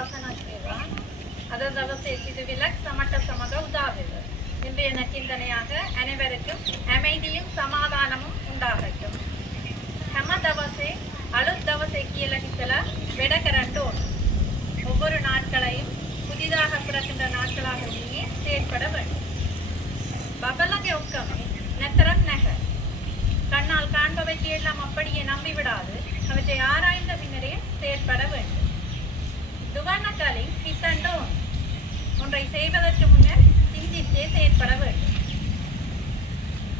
ශාසනක් වේවා. අද දවසේ සිදුවිලක් සමට සමග උදා වේවා. இன்றைய நச்சிந்தனையாக அனைவருக்கும் அமைதியும் சமாதானமும் உண்டாகட்டும். හැම දවසේ අලුත් දවසේ කියලා හිතලා වැඩ කරන්න ඕන. ஒவ்வொரு நாட்களையும் புதிதாக பிறக்கின்ற நாட்களாக நீங்க செயற்பட வேண்டும். பபலගේ ஒக்கமே நெத்தரம் நகை கண்ணால் காண்பவற்றை எல்லாம் அப்படியே நம்பிவிடாது அவற்றை ஆராய்ந்த பின்னரே செயற்பட வேண்டும். துவனக்களின் හිතන්න ஒன்றை செய்வதற்கு முன்னர் சிந்தித்தே செயற்பட வேண்டும்.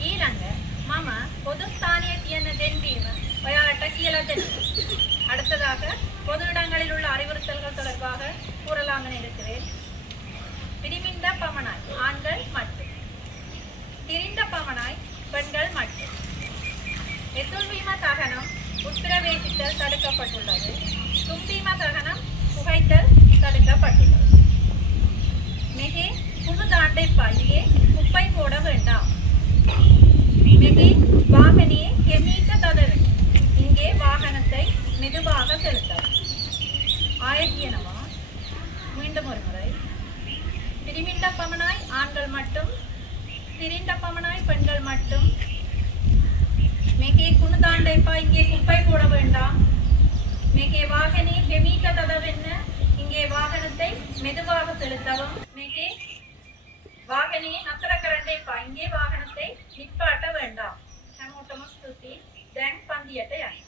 ඊළඟ මම පොදු ස්ථානයේ තියෙන දෙන්වීම ඔයාලට කියලා දෙන්න. அடுத்ததாக பொது இடங்களில் உள்ள அறிவுறுத்தல்கள் தொடர்பாக கூறலாம் என இருக்கிறேன். பிரிமிந்த பமனாய் ஆண்கள் மட்டும், திரிந்த பமனாய் பெண்கள் மட்டும். எத்துள்வீம தகனம் உட்பிரவேசித்தல் தடுக்கப்பட்டுள்ளது. தும்பீம தகனம் புகைத்தல் தடுக்கப்பட்டுள்ளது. மிகே புனுதாண்டை பள்ளியே குப்பை போட வேண்டாம். மிகே வாகனே கெமீட்ட ததவு இங்கே வாகனத்தை மெதுவாக செலுத்தவும். ஆயத்தியனவா மீண்டும் ஒரு முறை. திரிமிண்ட பமனாய் ஆண்கள் மட்டும், திரிண்ட பமனாய் பெண்கள் மட்டும். மிகே குனுதாண்டைப்பா இங்கே குப்பை போட வேண்டாம். மிகே வாகனே கெமீட்ட ததவென்ன இங்கே வாகனத்தை மெதுவாக செலுத்தவும். மிகே வாகனே நத்தரக்கரண்டைப்பா இங்கே வாகனத்தை நிப்பாட்ட வேண்டாம். හැමෝටම ස්තුතියි. දැන් පන්තියට යන්න.